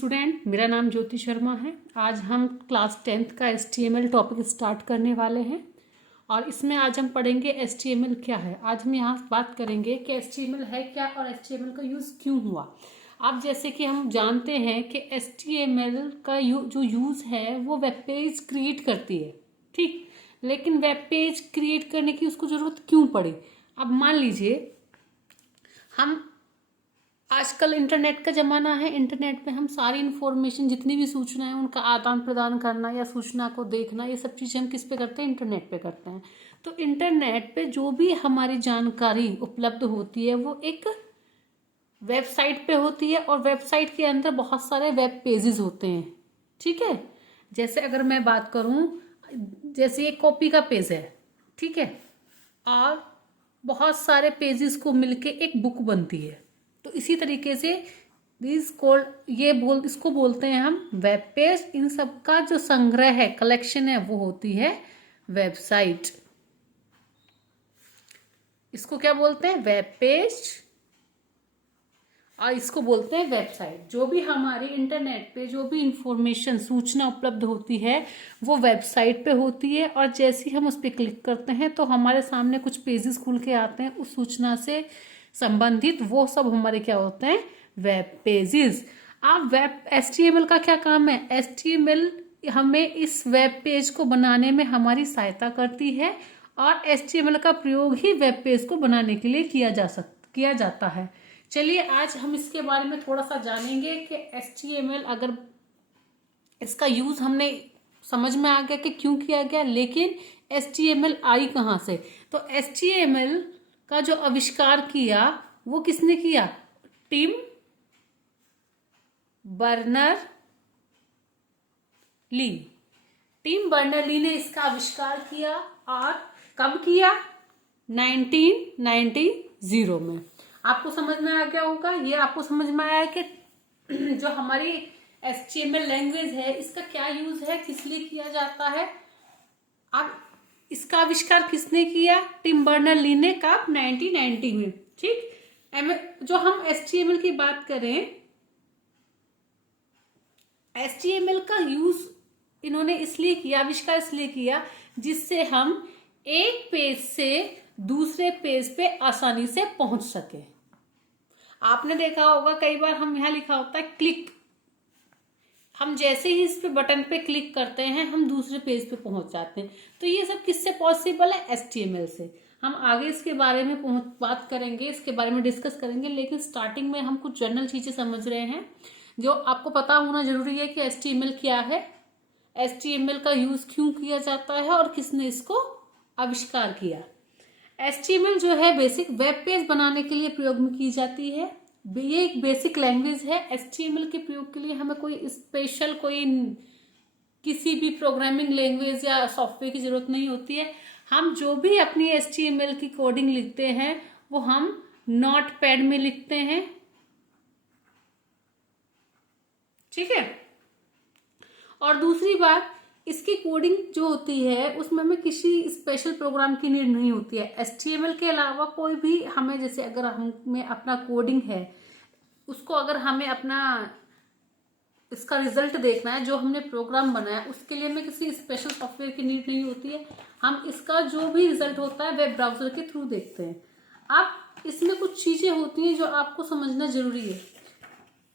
Student, मेरा नाम ज्योति शर्मा है। आज हम क्लास 10th का HTML टॉपिक स्टार्ट करने वाले हैं और इसमें आज हम पढ़ेंगे HTML क्या है। आज हम यहाँ बात करेंगे कि HTML है क्या और HTML का यूज़ क्यों हुआ। अब जैसे कि हम जानते हैं कि HTML का जो यूज़ है वो वेब पेज क्रिएट करती है, ठीक। लेकिन वेब पेज क्रिएट करने की उसको ज़रूरत क्यों पड़ी। अब मान लीजिए हम आजकल इंटरनेट का ज़माना है। इंटरनेट पे हम सारी इन्फॉर्मेशन, जितनी भी सूचना है उनका आदान प्रदान करना या सूचना को देखना, ये सब चीज़ें हम किस पे करते हैं, इंटरनेट पे करते हैं। तो इंटरनेट पे जो भी हमारी जानकारी उपलब्ध होती है वो एक वेबसाइट पे होती है और वेबसाइट के अंदर बहुत सारे वेब पेजेस होते हैं, ठीक है। जैसे अगर मैं बात करूं, जैसे ये कॉपी का पेज है, ठीक है, और बहुत सारे पेजेस को मिलके एक बुक बनती है। तो इसी तरीके से इसको बोलते हैं हम वेब पेज। इन सब का जो संग्रह है, कलेक्शन है, वो होती है वेबसाइट। इसको क्या बोलते हैं, वेब पेज, और इसको बोलते हैं वेबसाइट। जो भी हमारी इंटरनेट पे जो भी इंफॉर्मेशन, सूचना उपलब्ध होती है वो वेबसाइट पे होती है, और जैसे ही हम उस पर क्लिक करते हैं तो हमारे सामने कुछ पेजेस खुल के आते हैं उस सूचना से संबंधित। वो सब हमारे क्या होते हैं, वेब पेजेस। अब वेब HTML का क्या काम है, HTML हमें इस वेब पेज को बनाने में हमारी सहायता करती है और HTML का प्रयोग ही वेब पेज को बनाने के लिए किया जाता है। चलिए आज हम इसके बारे में थोड़ा सा जानेंगे कि HTML, अगर इसका यूज हमने समझ में आ गया कि क्यों किया गया, लेकिन HTML आई कहाँ से। तो HTML का जो आविष्कार किया वो किसने किया, टिम बर्नर-ली। टिम बर्नर-ली ने इसका आविष्कार किया और कब किया, 1990 में। आपको समझ में आ गया होगा, ये आपको समझ में आया कि जो हमारी HTML लैंग्वेज है इसका क्या यूज है, किस लिए किया जाता है। अब इसका आविष्कार किसने किया, टिम बर्नर-ली ने, कब, 1990 में, ठीक। जो हम HTML की बात करें, HTML का यूज इन्होंने इसलिए किया, आविष्कार इसलिए किया जिससे हम एक पेज से दूसरे पेज पे आसानी से पहुंच सके। आपने देखा होगा कई बार हम यहाँ लिखा होता है क्लिक, हम जैसे ही इस पे बटन पे क्लिक करते हैं हम दूसरे पेज पे पहुंच जाते हैं। तो ये सब किससे पॉसिबल है, HTML से। हम आगे इसके बारे में बात करेंगे, इसके बारे में डिस्कस करेंगे, लेकिन स्टार्टिंग में हम कुछ जनरल चीजें समझ रहे हैं जो आपको पता होना जरूरी है कि HTML क्या है, HTML का यूज क्यों किया जाता है और किसने इसको आविष्कार किया। HTML जो है बेसिक वेब पेज बनाने के लिए प्रयोग में की जाती है। ये एक बेसिक लैंग्वेज है। HTML के प्रयोग के लिए हमें कोई स्पेशल, कोई किसी भी प्रोग्रामिंग लैंग्वेज या सॉफ्टवेयर की जरूरत नहीं होती है। हम जो भी अपनी HTML की कोडिंग लिखते हैं वो हम नोटपैड में लिखते हैं, ठीक है। और दूसरी बात, इसकी कोडिंग जो होती है उसमें हमें किसी स्पेशल प्रोग्राम की नीड नहीं होती है। HTML के अलावा कोई भी हमें, जैसे अगर हमें अपना कोडिंग है उसको, अगर हमें अपना इसका रिजल्ट देखना है, जो हमने प्रोग्राम बनाया, उसके लिए हमें किसी स्पेशल सॉफ्टवेयर की नीड नहीं होती है। हम इसका जो भी रिजल्ट होता है वेब ब्राउजर के थ्रू देखते हैं। अब इसमें कुछ चीजें होती हैं जो आपको समझना जरूरी है।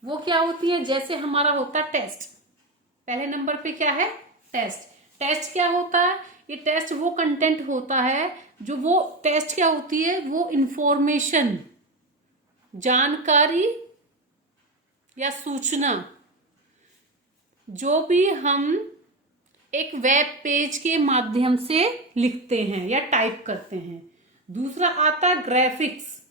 वो क्या होती है, जैसे हमारा होता है टेस्ट, पहले नंबर पे क्या है, टेस्ट। टेस्ट क्या होता है, ये टेस्ट वो कंटेंट होता है जो, वो टेस्ट क्या होती है, वो इंफॉर्मेशन, जानकारी या सूचना जो भी हम एक वेब पेज के माध्यम से लिखते हैं या टाइप करते हैं। दूसरा आता है ग्राफिक्स।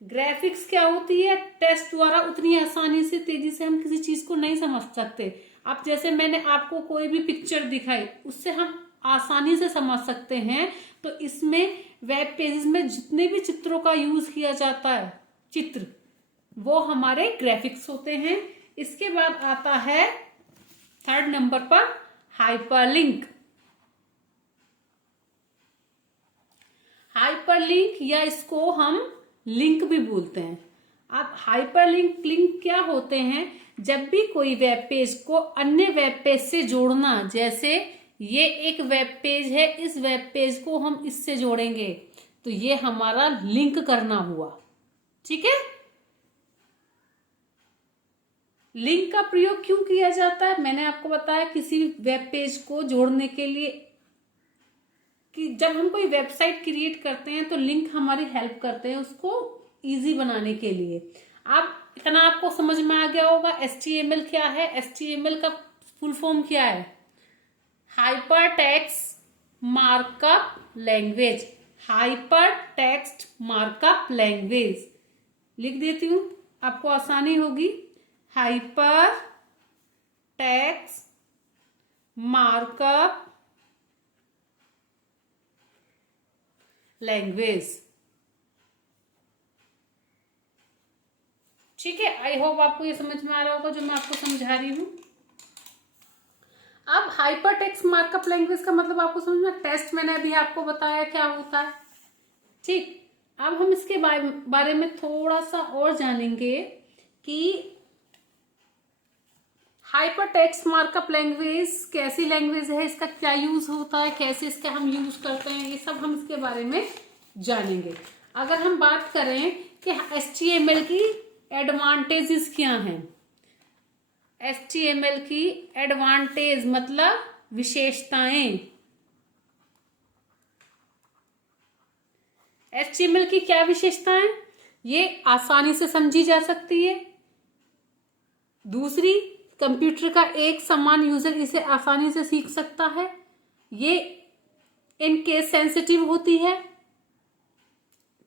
ग्राफिक्स क्या होती है, टेस्ट द्वारा उतनी आसानी से, तेजी से हम किसी चीज को नहीं समझ सकते। अब जैसे मैंने आपको कोई भी पिक्चर दिखाई, उससे हम आसानी से समझ सकते हैं। तो इसमें वेब पेजेस में जितने भी चित्रों का यूज किया जाता है, चित्र, वो हमारे ग्राफिक्स होते हैं। इसके बाद आता है थर्ड नंबर पर हाइपरलिंक। हाइपरलिंक या इसको हम लिंक भी बोलते हैं। अब हाइपरलिंक लिंक क्या होते हैं? जब भी कोई वेब पेज को अन्य वेब पेज से जोड़ना, जैसे ये एक वेब पेज है, इस वेब पेज को हम इससे जोड़ेंगे, तो ये हमारा लिंक करना हुआ। ठीक है, लिंक का प्रयोग क्यों किया जाता है? मैंने आपको बताया किसी वेब पेज को जोड़ने के लिए कि जब हम कोई वेबसाइट क्रिएट करते हैं तो लिंक हमारी हेल्प करते हैं उसको इजी बनाने के लिए। अब इतना आपको समझ में आ गया होगा HTML क्या है। HTML का फुल फॉर्म क्या है? Hyper text markup language. Hyper text markup language लिख देती हूं, आपको आसानी होगी। Hyper text markup language. ठीक है, आई होप आपको ये समझ में आ रहा होगा जो मैं आपको समझा रही हूं। अब हाइपर टेक्स्ट मार्कअप लैंग्वेज का मतलब आपको समझ में, टेस्ट मैंने अभी आपको बताया क्या होता है। ठीक, अब हम इसके बारे में थोड़ा सा और जानेंगे कि हाइपर टेक्स्ट मार्कअप लैंग्वेज कैसी लैंग्वेज है, इसका क्या यूज होता है, कैसे इसका हम यूज करते हैं, ये सब हम इसके बारे में जानेंगे। अगर हम बात करें कि HTML की एडवांटेजेस क्या हैं, HTML की एडवांटेज मतलब विशेषताएं। HTML की क्या विशेषताएं? ये आसानी से समझी जा सकती है। दूसरी, कंप्यूटर का एक समान यूजर इसे आसानी से सीख सकता है। ये इन केस सेंसिटिव होती है।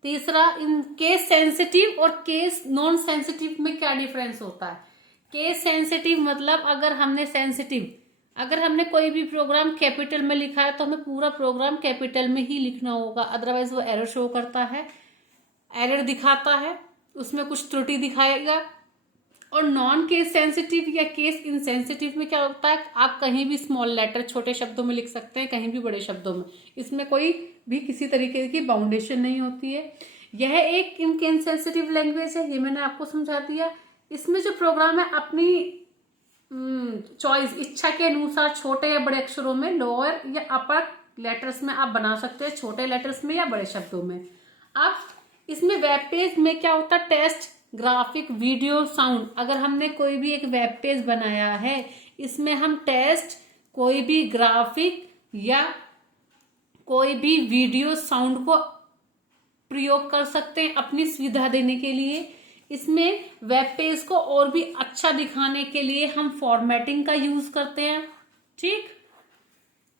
तीसरा, इन केस सेंसिटिव और केस नॉन सेंसिटिव में क्या डिफरेंस होता है? केस सेंसिटिव मतलब अगर हमने कोई भी प्रोग्राम कैपिटल में लिखा है तो हमें पूरा प्रोग्राम कैपिटल में ही लिखना होगा, अदरवाइज वो एरर शो करता है, एरर दिखाता है, उसमें कुछ त्रुटि दिखाएगा। और नॉन केस सेंसिटिव या केस इनसेंसिटिव में क्या होता है, आप कहीं भी स्मॉल लेटर छोटे शब्दों में लिख सकते हैं, कहीं भी बड़े शब्दों में, इसमें कोई भी किसी तरीके की बाउंडेशन नहीं होती है। यह एक इनसेंसिटिव लैंग्वेज है, ये मैंने आपको समझा दिया। इसमें जो प्रोग्राम है अपनी चॉइस, इच्छा के अनुसार छोटे या बड़े अक्षरों में, लोअर या अपर लेटर्स में आप बना सकते हैं, छोटे लेटर्स में या बड़े शब्दों में। अब इसमें वेब पेज में क्या होता है, टेक्स्ट, ग्राफिक, वीडियो, साउंड। अगर हमने कोई भी एक वेब पेज बनाया है, इसमें हम टेक्स्ट, कोई भी ग्राफिक या कोई भी वीडियो, साउंड को प्रयोग कर सकते हैं अपनी सुविधा देने के लिए। इसमें वेब पेज को और भी अच्छा दिखाने के लिए हम फॉर्मेटिंग का यूज करते हैं। ठीक,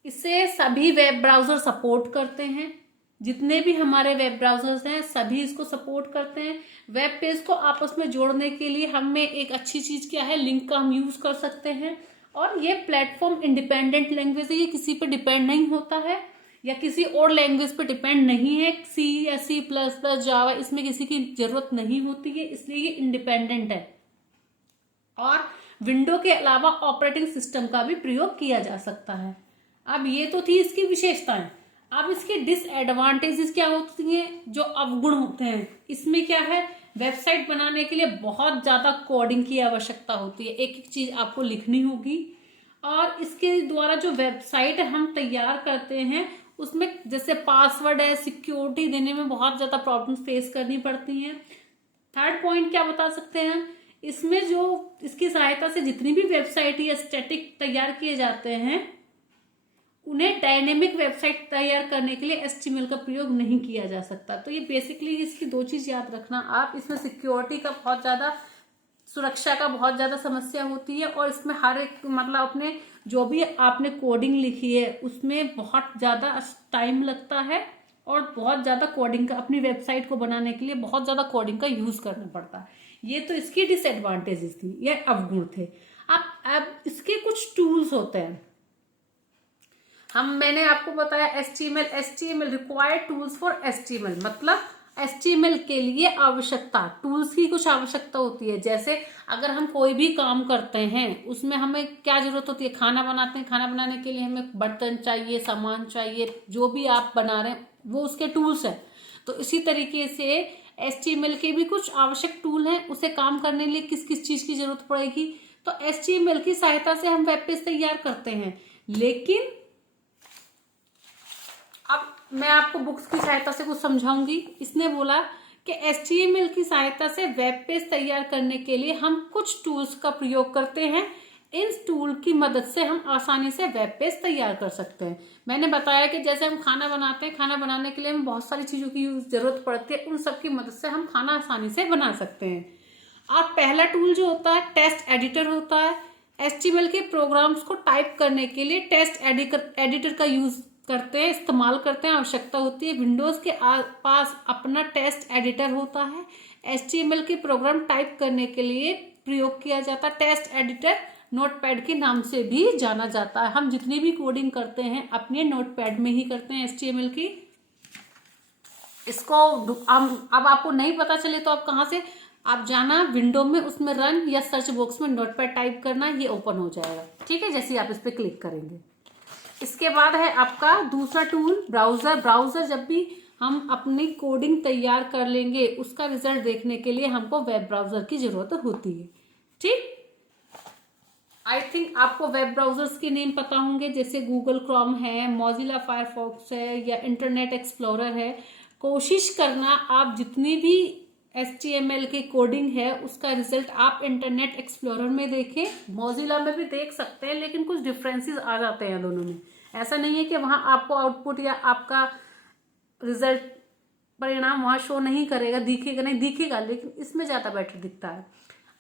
इसे सभी वेब ब्राउजर सपोर्ट करते हैं, जितने भी हमारे वेब ब्राउजर्स हैं सभी इसको सपोर्ट करते हैं। वेब पेज को आपस में जोड़ने के लिए हमें एक अच्छी चीज क्या है, लिंक का हम यूज कर सकते हैं। और ये प्लेटफॉर्म इंडिपेंडेंट लैंग्वेज है, ये किसी पे डिपेंड नहीं होता है या किसी और लैंग्वेज पे डिपेंड नहीं है। C या C++, जावा, इसमें किसी की जरूरत नहीं होती है, इसलिए ये इंडिपेंडेंट है। और विंडो के अलावा ऑपरेटिंग सिस्टम का भी प्रयोग किया जा सकता है। अब ये तो थी इसकी विशेषताएं। अब इसके डिसएडवांटेजेस क्या होती हैं, जो अवगुण होते हैं। इसमें क्या है, वेबसाइट बनाने के लिए बहुत ज्यादा कोडिंग की आवश्यकता होती है, एक एक चीज आपको लिखनी होगी। और इसके द्वारा जो वेबसाइट हम तैयार करते हैं उसमें जैसे पासवर्ड है, सिक्योरिटी देने में बहुत ज्यादा प्रॉब्लम फेस करनी पड़ती हैं। थर्ड पॉइंट क्या बता सकते हैं, इसमें जो इसकी सहायता से जितनी भी वेबसाइट या स्टैटिक तैयार किए जाते हैं, उन्हें डायनेमिक वेबसाइट तैयार करने के लिए HTML का प्रयोग नहीं किया जा सकता। तो ये बेसिकली इसकी दो चीज याद रखना आप, इसमें सिक्योरिटी का बहुत ज्यादा, सुरक्षा का बहुत ज्यादा समस्या होती है। और इसमें हर एक मतलब अपने जो भी आपने कोडिंग लिखी है उसमें बहुत ज्यादा टाइम लगता है और बहुत ज्यादा कोडिंग का, अपनी वेबसाइट को बनाने के लिए बहुत ज्यादा कोडिंग का यूज करना पड़ता है। ये तो इसकी डिसएडवांटेजेस थी, ये अवगुण थे। अब इसके कुछ टूल्स होते हैं। मैंने आपको बताया HTML required tools for HTML, मतलब HTML के लिए आवश्यकता, टूल्स की कुछ आवश्यकता होती है। जैसे अगर हम कोई भी काम करते हैं उसमें हमें क्या जरूरत होती है, खाना बनाते हैं, खाना बनाने के लिए हमें बर्तन चाहिए, सामान चाहिए, जो भी आप बना रहे हैं वो उसके टूल्स है। तो इसी तरीके से HTML के भी कुछ आवश्यक टूल हैं, उसे काम करने के लिए किस किस चीज की जरूरत पड़ेगी। तो HTML की सहायता से हम वेब पेज तैयार करते हैं, लेकिन अब मैं आपको बुक्स की सहायता से कुछ समझाऊंगी। इसने बोला कि HTML की सहायता से वेब पेज तैयार करने के लिए हम कुछ टूल्स का प्रयोग करते हैं। इन टूल की मदद से हम आसानी से वेब पेज तैयार कर सकते हैं। मैंने बताया कि जैसे हम खाना बनाते हैं, खाना बनाने के लिए हमें बहुत सारी चीज़ों की जरूरत पड़ती है, उन सब की मदद से हम खाना आसानी से बना सकते हैं। और पहला टूल जो होता है टेक्स्ट एडिटर होता है। HTML के प्रोग्राम्स को टाइप करने के लिए टेक्स्ट एडिटर का यूज करते हैं, इस्तेमाल करते हैं, आवश्यकता होती है। विंडोज के पास अपना टेक्स्ट एडिटर होता है। HTML के प्रोग्राम टाइप करने के लिए प्रयोग किया जाता है। टेक्स्ट एडिटर नोटपैड के नाम से भी जाना जाता है। हम जितनी भी कोडिंग करते हैं अपने नोटपैड में ही करते हैं HTML की। इसको अब आपको नहीं पता चले तो आप कहाँ से, आप जाना विंडो में, उसमें रन या सर्च बॉक्स में नोटपैड टाइप करना, ये ओपन हो जाएगा। ठीक है, जैसे आप इस पर क्लिक करेंगे। इसके बाद है आपका दूसरा टूल ब्राउजर। ब्राउजर जब भी हम अपनी कोडिंग तैयार कर लेंगे, उसका रिजल्ट देखने के लिए हमको वेब ब्राउजर की जरूरत होती है। ठीक, आई थिंक आपको वेब ब्राउजर्स के नेम पता होंगे, जैसे गूगल क्रोम है, मोजिला फायरफॉक्स है या इंटरनेट एक्सप्लोरर है। कोशिश करना आप जितनी भी HTML की कोडिंग है उसका रिजल्ट आप इंटरनेट एक्सप्लोरर में देखें। मोजिला में भी देख सकते हैं, लेकिन कुछ डिफरेंसेस आ जाते हैं दोनों में। ऐसा नहीं है कि वहां आपको आउटपुट या आपका रिजल्ट परिणाम वहां शो नहीं करेगा, दिखेगा नहीं, दिखेगा, लेकिन इसमें ज़्यादा बेटर दिखता है।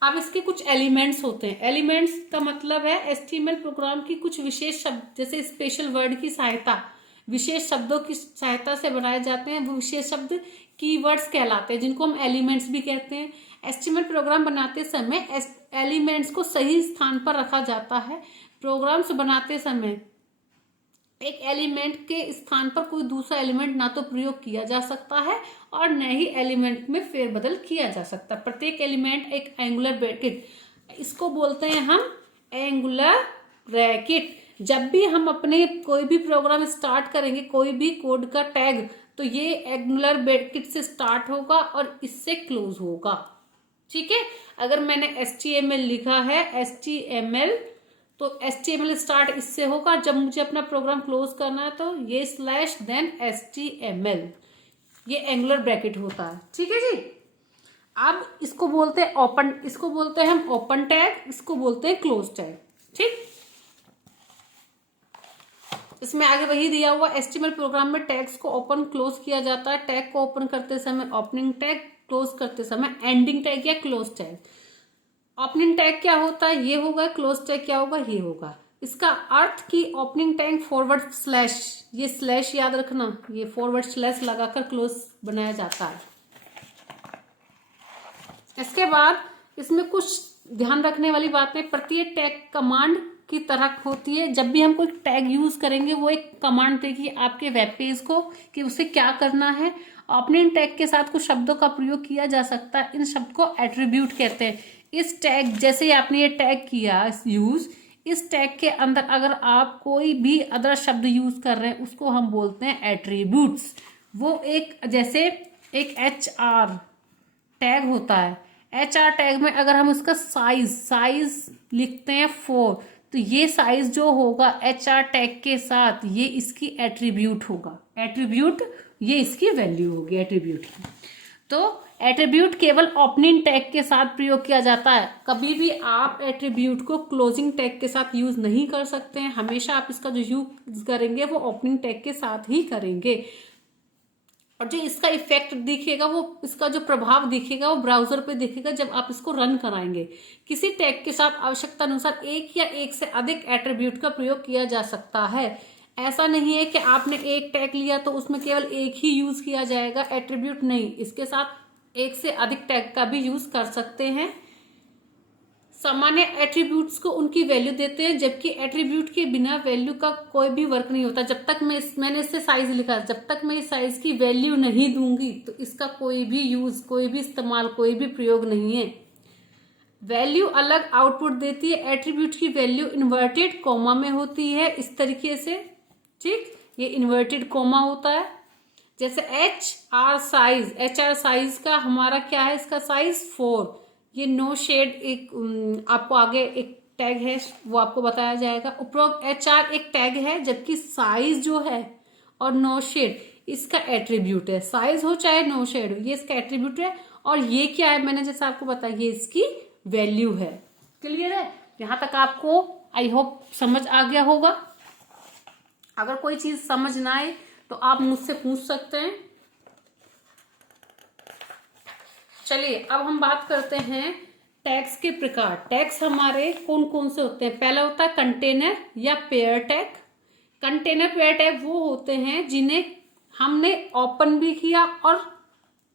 अब इसके कुछ एलिमेंट्स होते हैं। एलिमेंट्स का मतलब है HTML प्रोग्राम की कुछ विशेष शब्द, जैसे स्पेशल वर्ड की सहायता, विशेष शब्दों की सहायता से बनाए जाते हैं। वो विशेष शब्द कीवर्ड्स कहलाते हैं, जिनको हम एलिमेंट्स भी कहते हैं। HTML प्रोग्राम बनाते समय एलिमेंट्स को सही स्थान पर रखा जाता है। प्रोग्राम्स बनाते समय एक एलिमेंट के स्थान पर कोई दूसरा एलिमेंट ना तो प्रयोग किया जा सकता है और न ही एलिमेंट में फेरबदल किया जा सकता। प्रत्येक एलिमेंट एक एंगुलर ब्रैकेट, इसको बोलते हैं हम एंगुलर ब्रैकेट। जब भी हम अपने कोई भी प्रोग्राम स्टार्ट करेंगे, कोई भी कोड का टैग, तो ये एंगुलर ब्रैकेट से स्टार्ट होगा और इससे क्लोज होगा। ठीक है, अगर मैंने HTML लिखा है HTML, तो HTML स्टार्ट इससे होगा। जब मुझे अपना प्रोग्राम क्लोज करना है तो ये स्लैश देन HTML, ये एंगुलर ब्रैकेट होता है। ठीक है जी। अब इसको बोलते हैं ओपन, इसको बोलते हैं हम ओपन टैग, इसको बोलते हैं क्लोज टैग। ठीक, इसमें आगे वही दिया हुआ HTML प्रोग्राम में टैग्स को ओपन क्लोज किया जाता है। टैग को ओपन करते समय ओपनिंग टैग, क्लोज करते समय एंडिंग टैग या क्लोज टैग। ओपनिंग टैग क्या होता है, ये होगा। क्लोज टैग क्या होगा, ये होगा। इसका अर्थ कि ओपनिंग टैग फॉरवर्ड स्लैश, ये स्लैश याद रखना, ये फॉरवर्ड स्लैश लगाकर क्लोज बनाया जाता है। इसके बाद इसमें कुछ ध्यान रखने वाली बातें, प्रत्येक टैग कमांड की तरह होती है। जब भी हम कोई टैग यूज करेंगे वो एक कमांड देगी आपके वेब पेज को कि उसे क्या करना है। ओपनिंग टैग के साथ कुछ शब्दों का प्रयोग किया जा सकता है, इन शब्द को एट्रीब्यूट कहते हैं। इस टैग, जैसे आपने ये टैग किया यूज, इस टैग के अंदर अगर आप कोई भी अदर शब्द यूज कर रहे हैं उसको हम बोलते हैं एट्रीब्यूट्स। वो एक, जैसे एक HR टैग होता है, HR टैग में अगर हम उसका साइज लिखते हैं 4, तो ये साइज जो होगा HR टैग के साथ, ये इसकी एट्रीब्यूट होगा। एट्रीब्यूट, ये इसकी वैल्यू होगी एट्रीब्यूट की। तो एट्रीब्यूट केवल ओपनिंग टैग के साथ प्रयोग किया जाता है। कभी भी आप एट्रीब्यूट को क्लोजिंग टैग के साथ यूज नहीं कर सकते हैं। हमेशा आप इसका जो यूज करेंगे वो ओपनिंग टैग के साथ ही करेंगे। और जो इसका इफेक्ट दिखेगा, वो इसका जो प्रभाव दिखेगा वो ब्राउजर पे दिखेगा जब आप इसको रन कराएंगे। किसी टैग के साथ आवश्यकता अनुसार एक या एक से अधिक एट्रीब्यूट का प्रयोग किया जा सकता है। ऐसा नहीं है कि आपने एक टैग लिया तो उसमें केवल एक ही यूज किया जाएगा एट्रीब्यूट, नहीं, इसके साथ एक से अधिक टैग का भी यूज कर सकते हैं। सामान्य एट्रीब्यूट्स को उनकी वैल्यू देते हैं, जबकि एट्रीब्यूट के बिना वैल्यू का कोई भी वर्क नहीं होता। जब तक मैंने इससे साइज लिखा, जब तक मैं इस साइज की वैल्यू नहीं दूंगी तो इसका कोई भी यूज, कोई भी इस्तेमाल, कोई भी प्रयोग नहीं है। वैल्यू अलग आउटपुट देती है। एट्रीब्यूट की वैल्यू इन्वर्टेड कोमा में होती है, इस तरीके से। ठीक, ये इन्वर्टेड कोमा होता है। जैसे एच आर साइज का हमारा क्या है, इसका साइज 4। ये नो शेड एक आपको आगे एक टैग है वो आपको बताया जाएगा। उपरोक्त एच आर एक टैग है, जबकि साइज जो है और नो शेड इसका एट्रीब्यूट है। साइज हो चाहे नो शेड हो, ये इसका एट्रीब्यूट है। और ये क्या है, मैंने जैसे आपको बताया, ये इसकी वैल्यू है। क्लियर है? यहां तक आपको आई होप समझ आ गया होगा। अगर कोई चीज समझ ना आए तो आप मुझसे पूछ सकते हैं। चलिए अब हम बात करते हैं टैग्स के प्रकार। टैग्स हमारे कौन कौन से होते हैं? पहला होता है कंटेनर या pair tag. Container pair tag वो होते हैं जिन्हें हमने ओपन भी किया और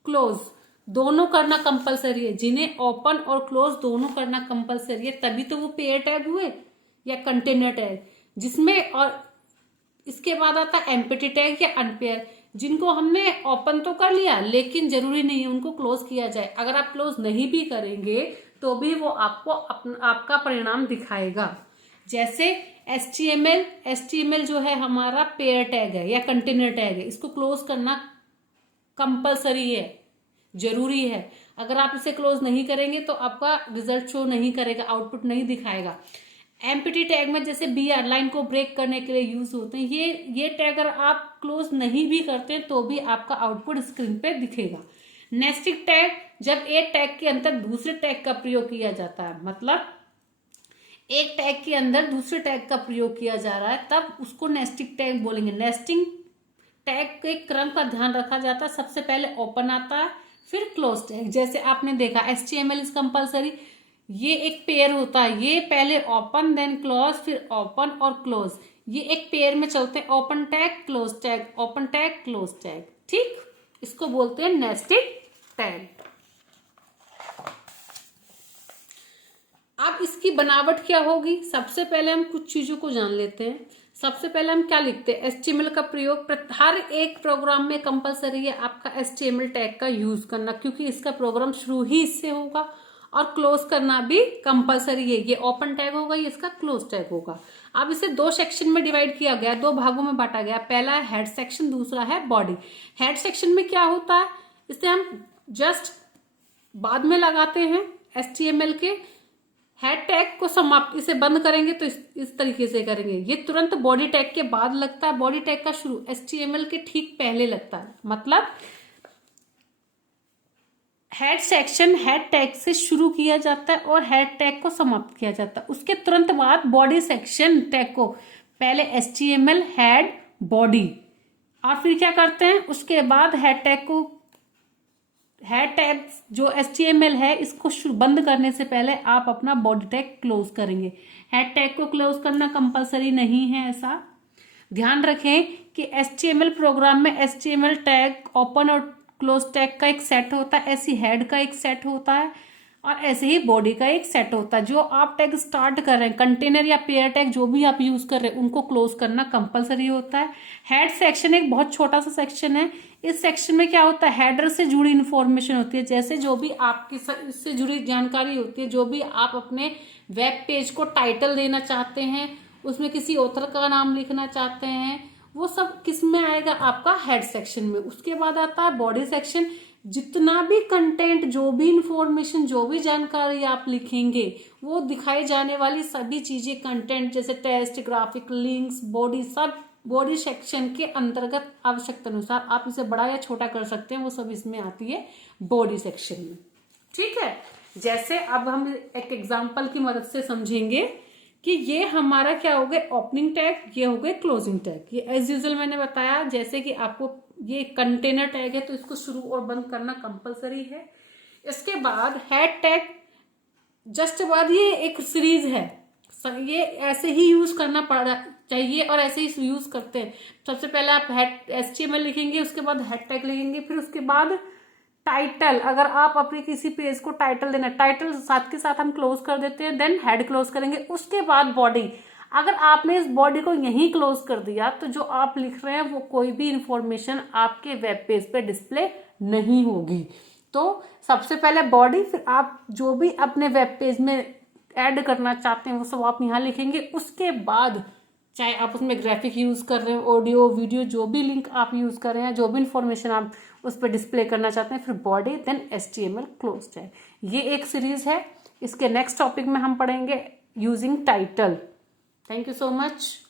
क्लोज दोनों करना कंपलसरी है। जिन्हें ओपन और क्लोज दोनों करना कंपलसरी है, तभी तो वो पेयर टैग हुए या कंटेनर टैग। जिसमें और इसके बाद आता है एम्प्टी टैग या अनपेयर, जिनको हमने ओपन तो कर लिया लेकिन जरूरी नहीं है उनको क्लोज किया जाए। अगर आप क्लोज नहीं भी करेंगे तो भी वो आपको आपका परिणाम दिखाएगा। जैसे HTML जो है हमारा पेयर टैग है या कंटेनर टैग है, इसको क्लोज करना कंपलसरी है, जरूरी है। अगर आप इसे क्लोज नहीं करेंगे तो आपका रिजल्ट शो नहीं करेगा, आउटपुट नहीं दिखाएगा। एम्प्टी टैग में जैसे BR लाइन को ब्रेक करने के लिए यूज होते हैं। ये टैग अगर आप क्लोज नहीं भी करते तो भी आपका आउटपुट स्क्रीन पे दिखेगा। नेस्टिंग टैग, जब एक टैग के अंदर दूसरे टैग का प्रयोग किया जाता है, मतलब एक टैग के अंदर दूसरे टैग का प्रयोग किया जा रहा है, तब उसको नेस्टिंग टैग बोलेंगे। नेस्टिंग टैग के क्रम का ध्यान रखा जाता है। सबसे पहले ओपन आता है, फिर क्लोज टैग। जैसे आपने देखा HTML इज कंपलसरी, ये एक पेयर होता है। ये पहले ओपन देन क्लोज, फिर ओपन और क्लोज, ये एक पेयर में चलते हैं। Open tag close tag, open tag close tag. ठीक, इसको बोलते हैं नेस्टेड टैग। अब इसकी बनावट क्या होगी? सबसे पहले हम कुछ चीजों को जान लेते हैं। सबसे पहले हम क्या लिखते हैं? HTML का प्रयोग हर एक प्रोग्राम में कंपलसरी है आपका HTML टैग का यूज करना, क्योंकि इसका प्रोग्राम शुरू ही इससे होगा। और क्लोज करना भी कंपलसरी है। ये ओपन टैग होगा, ये इसका क्लोज टैग होगा। अब इसे दो सेक्शन में डिवाइड किया गया, दो भागों में बांटा गया। पहला है हेड सेक्शन, दूसरा है बॉडी। हेड सेक्शन में क्या होता है, इसे हम जस्ट बाद में लगाते हैं। HTML के हेड टैग को समाप्त, इसे बंद करेंगे तो इस तरीके से करेंगे। ये तुरंत बॉडी टैग के बाद लगता है। बॉडी टैग का शुरू HTML के ठीक पहले लगता है। मतलब हेड सेक्शन हेड टैग से शुरू किया जाता है और हेड टैग को समाप्त किया जाता है। उसके तुरंत बाद बॉडी सेक्शन टैग को, पहले HTML हेड बॉडी, और फिर क्या करते हैं उसके बाद हेड टैग को, हेड टैग जो HTML है इसको बंद करने से पहले आप अपना बॉडी टैग क्लोज करेंगे। हेड टैग को क्लोज करना कंपलसरी नहीं है, ऐसा ध्यान रखें कि HTML प्रोग्राम में HTML टैग ओपन और क्लोज टैग का एक सेट होता है, ऐसी हेड का एक सेट होता है और ऐसे ही बॉडी का एक सेट होता है। जो आप टैग स्टार्ट कर रहे हैं, कंटेनर या पेयर टैग जो भी आप यूज कर रहे हैं, उनको क्लोज करना कंपलसरी होता है। हेड सेक्शन एक बहुत छोटा सा सेक्शन है। इस सेक्शन में क्या होता है, हेडर से जुड़ी इन्फॉर्मेशन होती है। जैसे जो भी आपकी इससे जुड़ी जानकारी होती है, जो भी आप अपने वेब पेज को टाइटल देना चाहते हैं, उसमें किसी ऑथर का नाम लिखना चाहते हैं, वो सब किस में आएगा, आपका हेड सेक्शन में। उसके बाद आता है बॉडी सेक्शन। जितना भी कंटेंट, जो भी इंफॉर्मेशन, जो भी जानकारी आप लिखेंगे, वो दिखाई जाने वाली सभी चीजें, कंटेंट जैसे टेक्स्ट, ग्राफिक, लिंक्स, बॉडी, सब बॉडी सेक्शन के अंतर्गत आवश्यकता अनुसार आप इसे बड़ा या छोटा कर सकते हैं, वो सब इसमें आती है बॉडी सेक्शन में। ठीक है, जैसे अब हम एक एग्जाम्पल की मदद से समझेंगे कि ये हमारा क्या हो गया, ओपनिंग टैग, ये हो गए क्लोजिंग टैग। ये एज यूजुअल मैंने बताया, जैसे कि आपको ये कंटेनर टैग है तो इसको शुरू और बंद करना कंपलसरी है। इसके बाद हेड टैग, जस्ट बाद ये एक सीरीज है, ये ऐसे ही यूज करना पड़ा चाहिए और ऐसे ही यूज करते हैं। सबसे पहले आप हेड HTML लिखेंगे, उसके बाद हेड टैग लिखेंगे, फिर उसके बाद टाइटल। अगर आप अपने किसी पेज को टाइटल देना, टाइटल साथ के साथ हम क्लोज कर देते हैं, देन हेड क्लोज करेंगे। उसके बाद बॉडी। अगर आपने इस बॉडी को यहीं क्लोज कर दिया तो जो आप लिख रहे हैं वो कोई भी इंफॉर्मेशन आपके वेब पेज पे डिस्प्ले नहीं होगी। तो सबसे पहले बॉडी, फिर आप जो भी अपने वेब पेज में ऐड करना चाहते हैं वो सब आप यहाँ लिखेंगे। उसके बाद चाहे आप उसमें ग्राफिक यूज़ कर रहे हो, ऑडियो वीडियो, जो भी लिंक आप यूज़ कर रहे हैं, जो भी इंफॉर्मेशन आप उस पर डिस्प्ले करना चाहते हैं, फिर बॉडी देन HTML क्लोज्ड है। ये एक सीरीज है। इसके नेक्स्ट टॉपिक में हम पढ़ेंगे using title. Thank you so much.